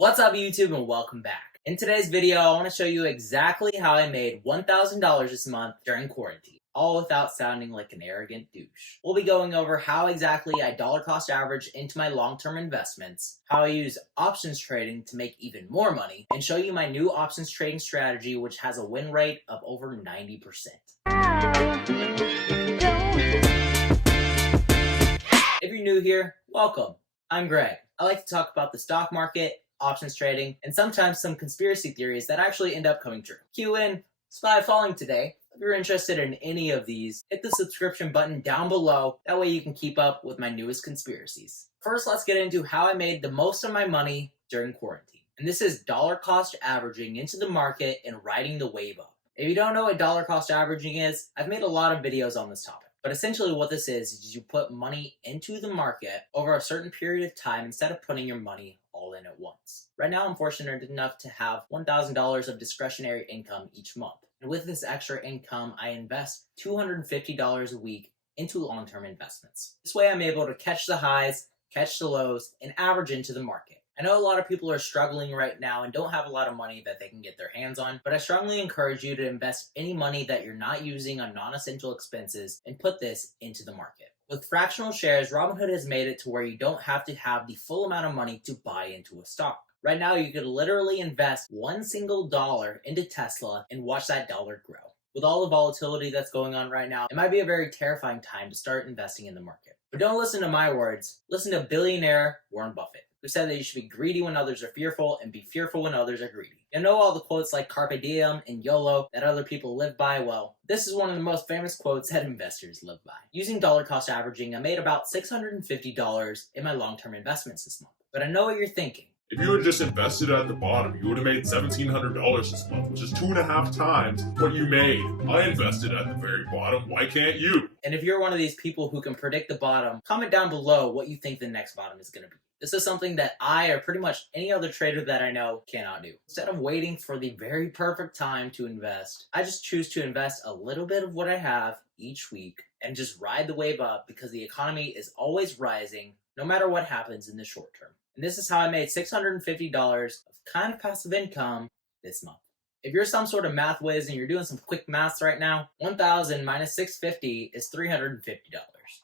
What's up YouTube and welcome back. In today's video, I want to show you exactly how I made $1,000 this month during quarantine, all without sounding like an arrogant douche. We'll be going over how exactly I dollar cost average into my long-term investments, how I use options trading to make even more money, and show you my new options trading strategy which has a win rate of over 90%. If you're new here, welcome. I'm Greg. I like to talk about the stock market, options trading, and sometimes some conspiracy theories that actually end up coming true. Cue in Spy Falling today. If you're interested in any of these, hit the subscription button down below. That way you can keep up with my newest conspiracies. First, let's get into how I made the most of my money during quarantine. And this is dollar cost averaging into the market and riding the wave up. If you don't know what dollar cost averaging is, I've made a lot of videos on this topic. But essentially what this is you put money into the market over a certain period of time instead of putting your money all in at once. Right now I'm fortunate enough to have $1,000 of discretionary income each month. And with this extra income, I invest $250 a week into long-term investments. This way I'm able to catch the highs, catch the lows, and average into the market. I know a lot of people are struggling right now and don't have a lot of money that they can get their hands on, but I strongly encourage you to invest any money that you're not using on non-essential expenses and put this into the market. With fractional shares, Robinhood has made it to where you don't have to have the full amount of money to buy into a stock. Right now, you could literally invest one single dollar into Tesla and watch that dollar grow. With all the volatility that's going on right now, it might be a very terrifying time to start investing in the market. But don't listen to my words. Listen to billionaire Warren Buffett, who said that you should be greedy when others are fearful and be fearful when others are greedy. You know all the quotes like Carpe Diem and YOLO that other people live by? Well, this is one of the most famous quotes that investors live by. Using dollar cost averaging, I made about $650 in my long-term investments this month. But I know what you're thinking. If you had just invested at the bottom, you would have made $1,700 this month, which is 2.5 times what you made. I invested at the very bottom. Why can't you? And if you're one of these people who can predict the bottom, comment down below what you think the next bottom is going to be. This is something that I, or pretty much any other trader that I know, cannot do. Instead of waiting for the very perfect time to invest, I just choose to invest a little bit of what I have each week and just ride the wave up because the economy is always rising no matter what happens in the short term. And this is how I made $650 of kind of passive income this month. If you're some sort of math whiz and you're doing some quick maths right now, 1,000 minus 650 is $350,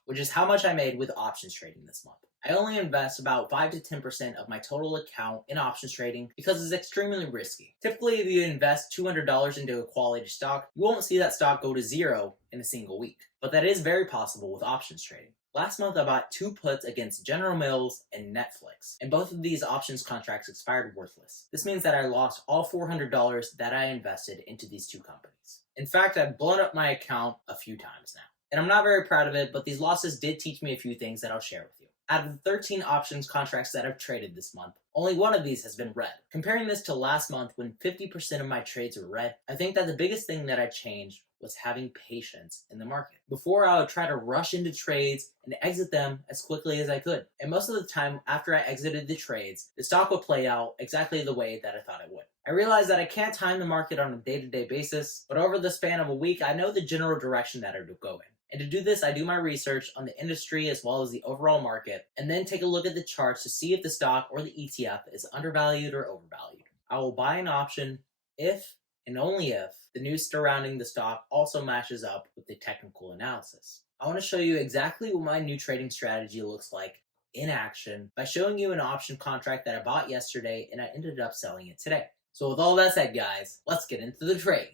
which is how much I made with options trading this month. I only invest about 5 to 10% of my total account in options trading because it's extremely risky. Typically, if you invest $200 into a quality stock, you won't see that stock go to zero in a single week. But that is very possible with options trading. Last month, I bought 2 puts against General Mills and Netflix, and both of these options contracts expired worthless. This means that I lost all $400 that I invested into these 2 companies. In fact, I've blown up my account a few times now. And I'm not very proud of it, but these losses did teach me a few things that I'll share with you. Out of the 13 options contracts that I've traded this month, only one of these has been red. Comparing this to last month when 50% of my trades were red, I think that the biggest thing that I changed was having patience in the market. Before, I would try to rush into trades and exit them as quickly as I could. And most of the time, after I exited the trades, the stock would play out exactly the way that I thought it would. I realized that I can't time the market on a day-to-day basis, but over the span of a week, I know the general direction that it would go in. And to do this, I do my research on the industry as well as the overall market, and then take a look at the charts to see if the stock or the ETF is undervalued or overvalued. I will buy an option if and only if the news surrounding the stock also matches up with the technical analysis. I want to show you exactly what my new trading strategy looks like in action by showing you an option contract that I bought yesterday and I ended up selling it today. So with all that said, guys, let's get into the trades.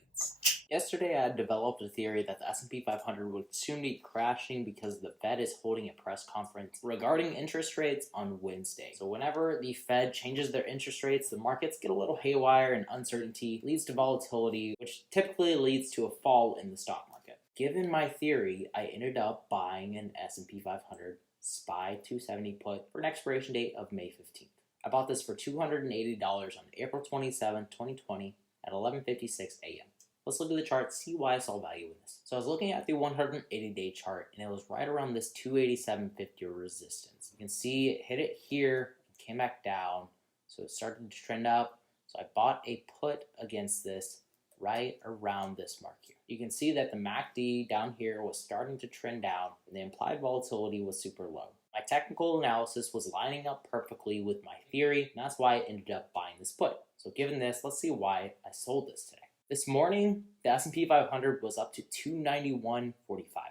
Yesterday, I had developed a theory that the S&P 500 would soon be crashing because the Fed is holding a press conference regarding interest rates on Wednesday. So whenever the Fed changes their interest rates, the markets get a little haywire and uncertainty leads to volatility, which typically leads to a fall in the stock market. Given my theory, I ended up buying an S&P 500 SPY 270 put for an expiration date of May 15th. I bought this for $280 on April 27, 2020 at 11:56 a.m. Let's look at the chart, see why I saw value in this. So I was looking at the 180-day chart, and it was right around this 287.50 resistance. You can see it hit it here, and came back down, so it started to trend up. So I bought a put against this right around this mark here. You can see that the MACD down here was starting to trend down, and the implied volatility was super low. My technical analysis was lining up perfectly with my theory, and that's why I ended up buying this put. So given this, let's see why I sold this today. This morning, the S&P 500 was up to 291.45.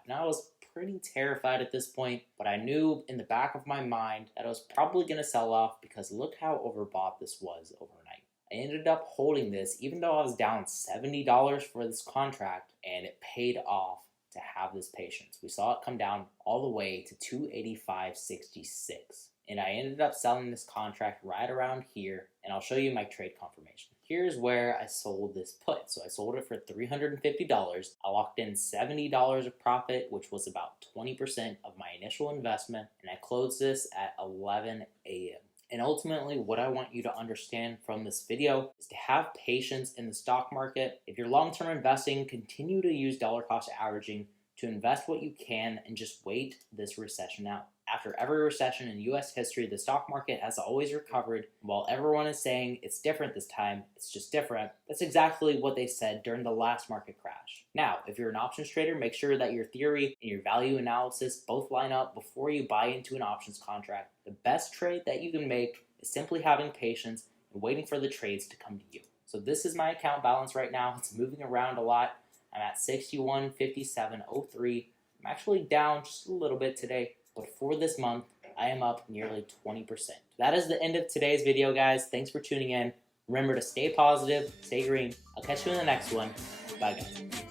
Now I was pretty terrified at this point, but I knew in the back of my mind that I was probably going to sell off because look how overbought this was overnight. I ended up holding this even though I was down $70 for this contract, and it paid off to have this patience. We saw it come down all the way to 285.66, and I ended up selling this contract right around here, and I'll show you my trade confirmation. Here's where I sold this put. So I sold it for $350. I locked in $70 of profit, which was about 20% of my initial investment, and I closed this at 11 a.m. And ultimately, what I want you to understand from this video is to have patience in the stock market. If you're long-term investing, continue to use dollar cost averaging to invest what you can and just wait this recession out. After every recession in US history, the stock market has always recovered. While everyone is saying it's different this time, it's just different, that's exactly what they said during the last market crash. Now, if you're an options trader, make sure that your theory and your value analysis both line up before you buy into an options contract. The best trade that you can make is simply having patience and waiting for the trades to come to you. So this is my account balance right now. It's moving around a lot. I'm at 61.5703. I'm actually down just a little bit today, but for this month, I am up nearly 20%. That is the end of today's video, guys. Thanks for tuning in. Remember to stay positive, stay green. I'll catch you in the next one. Bye, guys.